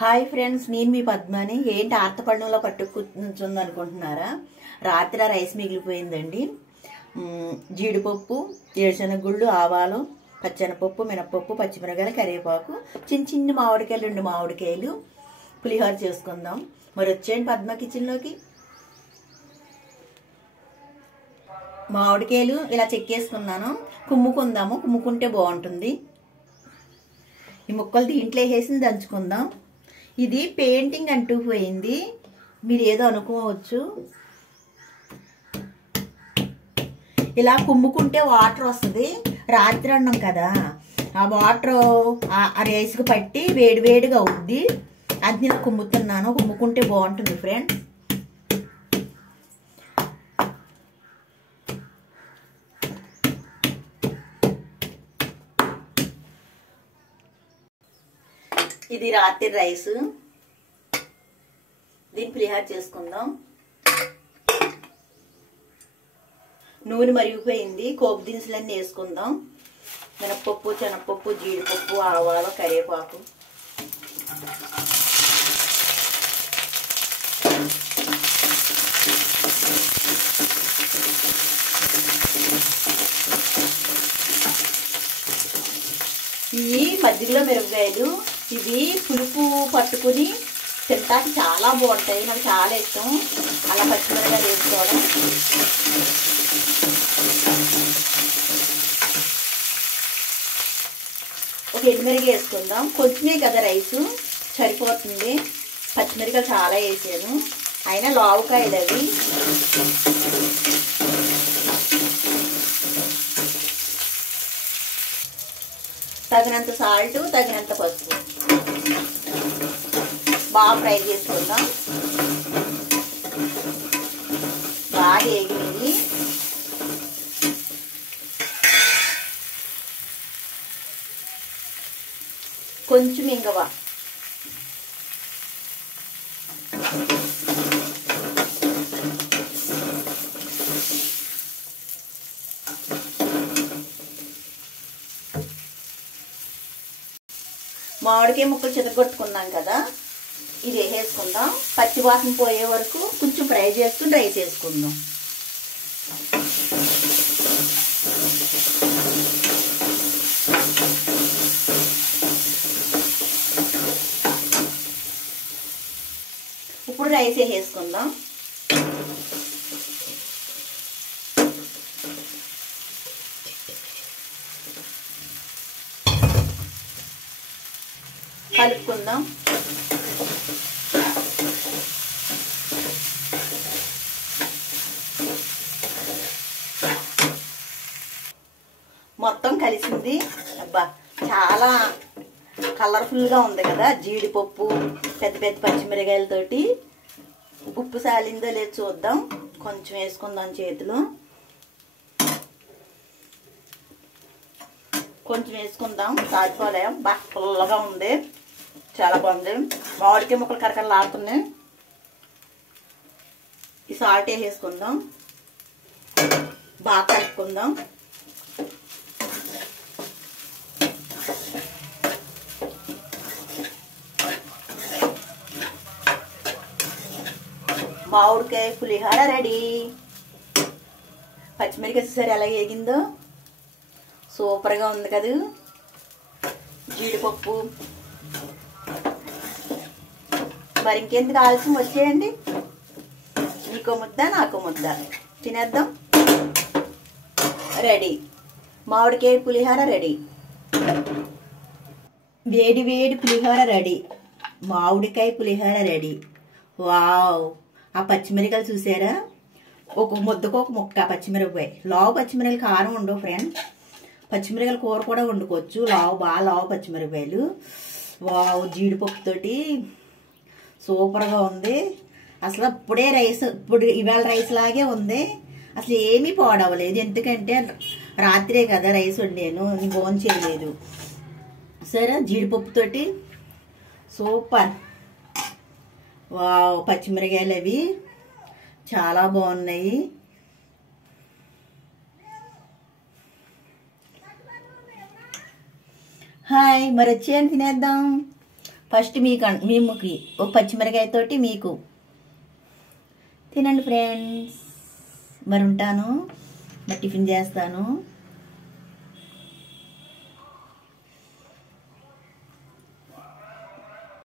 Hi friends, నేను మీ పద్మని. ఏంటి ఆర్తపళ్ళంలో పట్టు కూర్చుంది అనుకుంటున్నారా? రాత్రి రైస్ మిగిలిపోయిందండి. జీడిపప్పు, ఏడుశనగుళ్ళు, ఆవాలు, పచ్చెనపప్పు, మినపప్పు, పచ్చిమిరకాయలు, కరివేపాకు, చిన్న మామిడికాయలు, 2 మామిడికాయలు, పులిహోర చేసుకుందాం. మరి వచ్చేయండి పద్మ కిచెన్లోకి. మామిడికాయలు ఇలా చెక్కేసుకున్నాను. కుమ్ముకుందాము, కుమ్ముకుంటే బాగుంటుంది. ఈ ముక్కలు దీంట్లో వేసి దంచుకుందాం. ఇది పెయింటింగ్ అంటూ పోయింది, మీరు ఏదో అనుకోవచ్చు. ఇలా కుమ్ముకుంటే వాటర్ వస్తుంది. రాత్రి అన్నం కదా, ఆ వాటర్ ఆ రైస్కి పట్టి వేడివేడిగా అవుద్ది. అది నేను కుమ్ముతున్నాను. కుమ్ముకుంటే బాగుంటుంది ఫ్రెండ్స్. ఇది రాత్రి రైస్, దీన్ని పులిహోర చేసుకుందాం. నూనె మరిగిపోయింది. కోపు దినుసులన్నీ వేసుకుందాం. మినపప్పు, శనగపప్పు, జీడిపప్పు, ఆవాలు, కరివేపాకు. ఇవి మధ్యలో మిరపకాయలు. ఇవి పులుపు పట్టుకుని తింటాకి చాలా బాగుంటాయి, నాకు చాలా ఇష్టం. అలా పచ్చిమిరపకాయలు వేసుకోవడం. ఒక ఎండుమిరపకాయ వేసుకుందాం. కొంచెమే కదా రైసు, సరిపోతుంది. పచ్చిమిరపకాయలు చాలా వేసాను, అయినా లావుకాయలు అవి. తగినంత సాల్ట్, తగినంత పసుపు. బాగా ఫ్రై చేసుకుందాం. బాగా వేగినవి. కొంచెం ఇంగవ, మామిడికాయ ముక్కలు చితగొట్టుకున్నాం కదా, ఇది వేసేసుకుందాం. పచ్చి వాసన పోయే వరకు కొంచెం ఫ్రై చేసుకుని రైస్ వేసుకుందాం. ఇప్పుడు రైస్ వేసేసుకుందాం. కలుపుకుందాం. మొత్తం కలిసింది. అబ్బా, చాలా కలర్ఫుల్గా ఉంది కదా. జీడిపప్పు, పెద్ద పెద్ద పచ్చిమిరకాయలతోటి. ఉప్పు సాలిందో లేదు చూద్దాం. కొంచెం వేసుకుందాం చేతిలో. కొంచెం వేసుకుందాం, సాగిపోలేం. బాగా పుల్లగా ఉంది, చాలా బాగుంది. మామిడికాయ ముక్కలు కరకరలాడుతున్నాయి. ఈ సాల్ట్ వేసేసుకుందాం. బాగా కలుపుకుందాం. మామిడికాయ పులిహోర రెడీ. పచ్చిమిరకాయ చూసారు ఎలా వేగిందో, సూపర్గా ఉంది కదా. జీడిపప్పు. మరి ఇంకెందుకు ఆలస్యం, వచ్చేయండి. నీకో ముద్ద, నాకో ముద్ద, తినేద్దాం. రెడీ, మామిడికాయ పులిహోర రెడీ. వేడి వేడి పులిహోర రెడీ. మామిడికాయ పులిహోర రెడీ. వావ్, ఆ పచ్చిమిరకాయలు చూసారా? ఒక ముద్దకు ఒక ముక్క పచ్చిమిరపకాయ. లావు పచ్చిమిరకాయలు కారం ఉండవు ఫ్రెండ్. పచ్చిమిరకాయల కూర కూడా వండుకోవచ్చు. బాగా లావు పచ్చిమిరపకాయలు. వావ్, జీడిపప్పుతోటి సూపర్గా ఉంది. అసలు ఇప్పుడే రైస్, ఇప్పుడు ఇవాళ రైస్ లాగే ఉంది. అసలు ఏమీ పాడవలేదు, ఎందుకంటే రాత్రే కదా రైస్ వండాను, భోజనం చేయలేదు. సరే, జీడిపప్పుతోటి సూపర్. వావ్, పచ్చిమిరకాయలు అవి చాలా బాగున్నాయి. హాయ్, మరి వచ్చేయండి తినేద్దాం. ఫస్ట్ మీముకి ఒక పచ్చిమిరకాయతోటి మీకు తినండి ఫ్రెండ్స్. మరి ఉంటాను, మరి టిఫిన్ చేస్తాను.